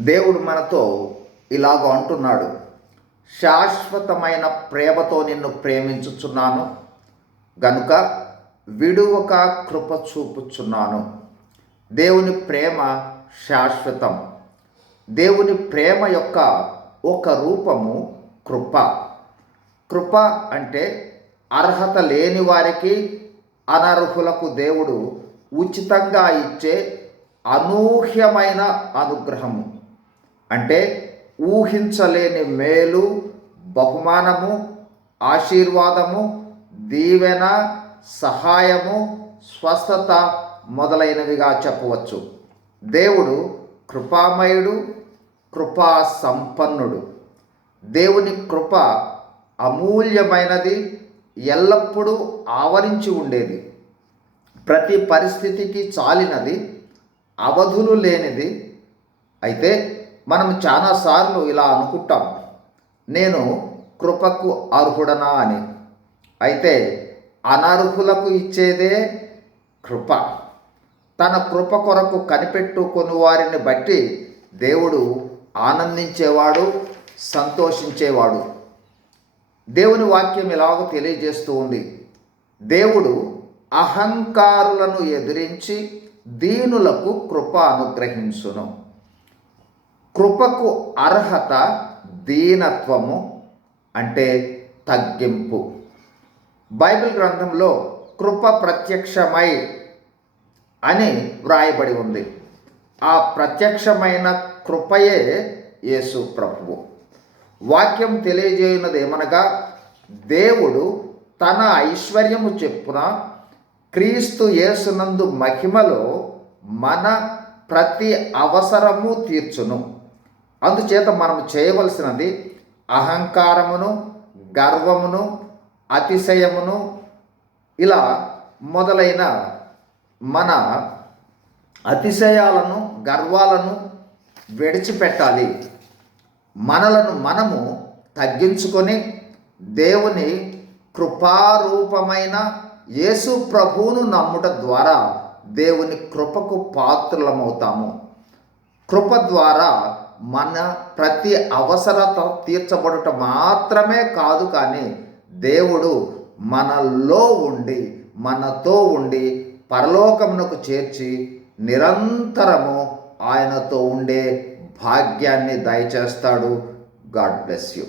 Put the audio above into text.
దేవుడు మనతో ఇలాగ అంటున్నాడు శాశ్వతమైన ప్రేమతో నిన్ను ప్రేమించుచున్నాను గనుక విడువక కృప చూపుచున్నాను. దేవుని ప్రేమ శాశ్వతం. దేవుని ప్రేమ యొక్క ఒక రూపము కృప. కృప అంటే అర్హత లేని వారికి అనర్హులకు దేవుడు ఉచితంగా ఇచ్చే అనూహ్యమైన అనుగ్రహము. అంటే ఊహించలేని మేలు బహుమానము ఆశీర్వాదము దీవెన సహాయము స్వస్థత మొదలైనవిగా చెప్పవచ్చు. దేవుడు కృపామయుడు కృపా సంపన్నుడు దేవుని కృప అమూల్యమైనది ఎల్లప్పుడూ ఆవరించి ఉండేది. ప్రతి పరిస్థితికి చాలినది అవధులు లేనిది. అయితే మనం చాలాసార్లు ఇలా అనుకుంటాం. నేను కృపకు అర్హుడనా అని. అయితే అనర్హులకు ఇచ్చేదే కృప. తన కృప కొరకు కనిపెట్టుకొని వారిని బట్టి దేవుడు ఆనందించేవాడు సంతోషించేవాడు. దేవుని వాక్యం ఇలాగ తెలియజేస్తూ ఉంది. దేవుడు అహంకారులను ఎదిరించి దీనులకు కృప అనుగ్రహించును. కృపకు అర్హత దీనత్వము అంటే తగ్గింపు. బైబిల్ గ్రంథంలో కృప ప్రత్యక్షమై అని వ్రాయబడి ఉంది. ఆ ప్రత్యక్షమైన కృపయే యేసు ప్రభువు. వాక్యం తెలియజేయనది ఏమనగా దేవుడు తన ఐశ్వర్యము చెప్పున క్రీస్తు యేసునందు మహిమలో మన ప్రతి అవసరము తీర్చును. అందుచేత మనం చేయవలసినది అహంకారమును గర్వమును అతిశయమును ఇలా మొదలైన మన అతిశయాలను గర్వాలను విడిచిపెట్టాలి. మనలను మనము తగ్గించుకొని దేవుని కృపారూపమైన యేసు ప్రభువును నమ్ముట ద్వారా దేవుని కృపకు పాత్రలమవుతాము. కృప ద్వారా మన ప్రతి అవసరత తీర్చబడుట మాత్రమే కాదు కానీ దేవుడు మనలో ఉండి మనతో ఉండి పరలోకమునకు చేర్చి నిరంతరము ఆయనతో ఉండే భాగ్యాన్ని దయచేస్తాడు. God bless you.